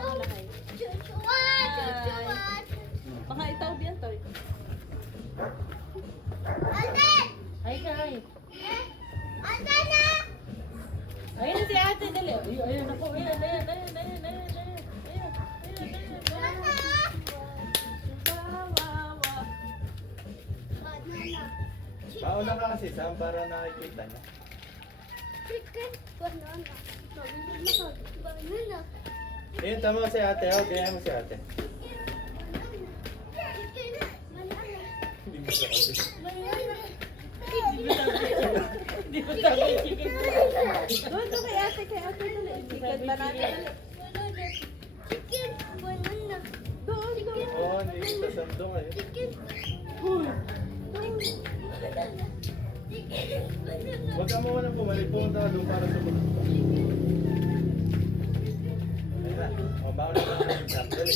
pangalahay. Baka itaw biyan to. Ay ka ay. Ayun na si ate, dali. Ayun ako, ayun. Mauna ka kasi Sam para nakikita niya. Chicken banana. Banana. Ayun, tama si ate. Oh, gaya mo si ate. Chicken banana. Hindi mo siya kasi. Banana. Hindi ko sabi chicken. Doon to kay ate, dali. Chicken banana. Chicken banana. Doon. Oo, hindi kita Sam doon eh. Chicken. Huwag ka mo nang bumalik. Pumunta ka doon para sa buto. Ayun na. O, baon na lang Sam. Dali.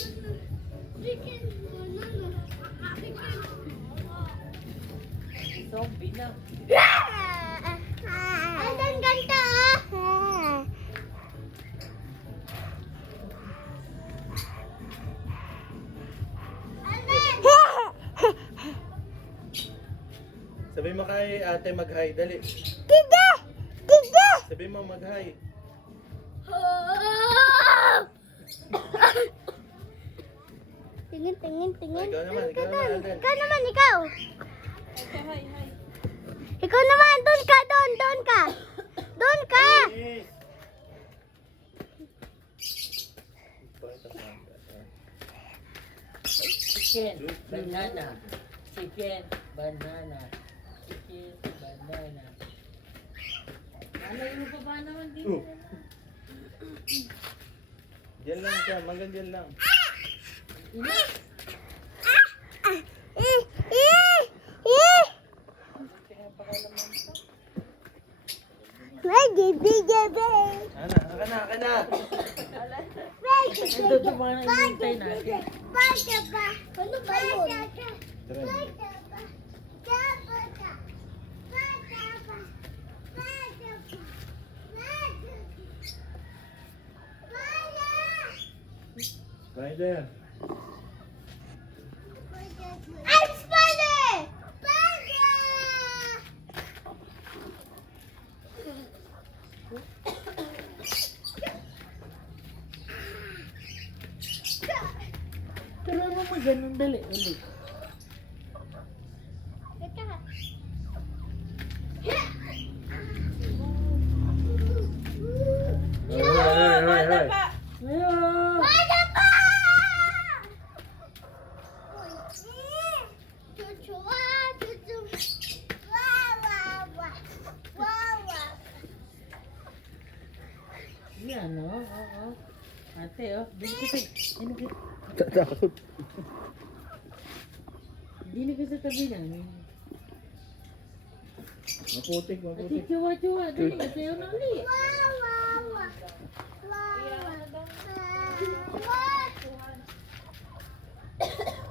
Chicken banana. Zombie na. Ang ganda. Sabi mo kay ate mag-hi. Dali. Tiga! Tiga! Sabi mo mag-hi. Tingin. Ikaw naman, Alden. Ikaw naman, ikaw. Okay, hi. Ikaw naman, doon ka. Doon ka. Yes. Chicken, banana. Chicken, banana. Alay mo pa ba naman dito? Diyan lang siya, hanggang diyan lang. Ana. Ito ito mga nangintay natin. Ano ba yun? Tara. Spider. I'm Spider! Pero ano mo ganun dali ulit. Hoy. Ayun. Yan o, oo. Ate oh, dini ko sa... Tatakot. Dini ko sa tabi lang. Maputik. Ate, chuwa. Dali, masayo na ulit.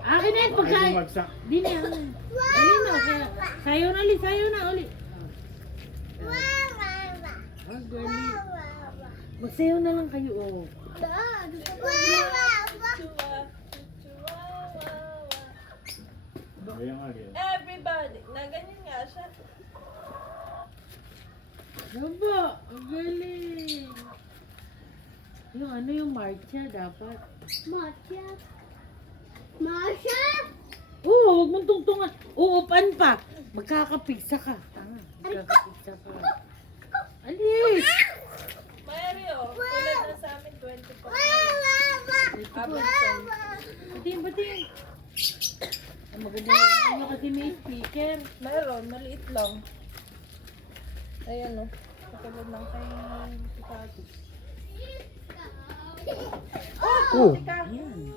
Akin na yung pagkain. Bumagsak. Dini, ano na, sayo na ulit. Ah, gali. Magsayo na lang kayo, oh. Ayan nga, ganyan. Everybody, na ganyan nga siya. Diba? Ang galing. Yung ano yung marcha dapat. Masha? Oo, huwag mong tungtungan. Uupan pa. Magkakapigsa ka. Tanga. Magkakapigsa ka. Alis! Mario, tulad na sa amin 24. Batiin. Ang maganda yung ano kasi may speaker. Meron, maliit lang. Ayan o. Katulad ng kay Picasso. Oh! Tika, Ayan.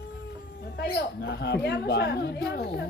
tayo. Nahabol Iyan mo ba? siya. Iyan mo siya.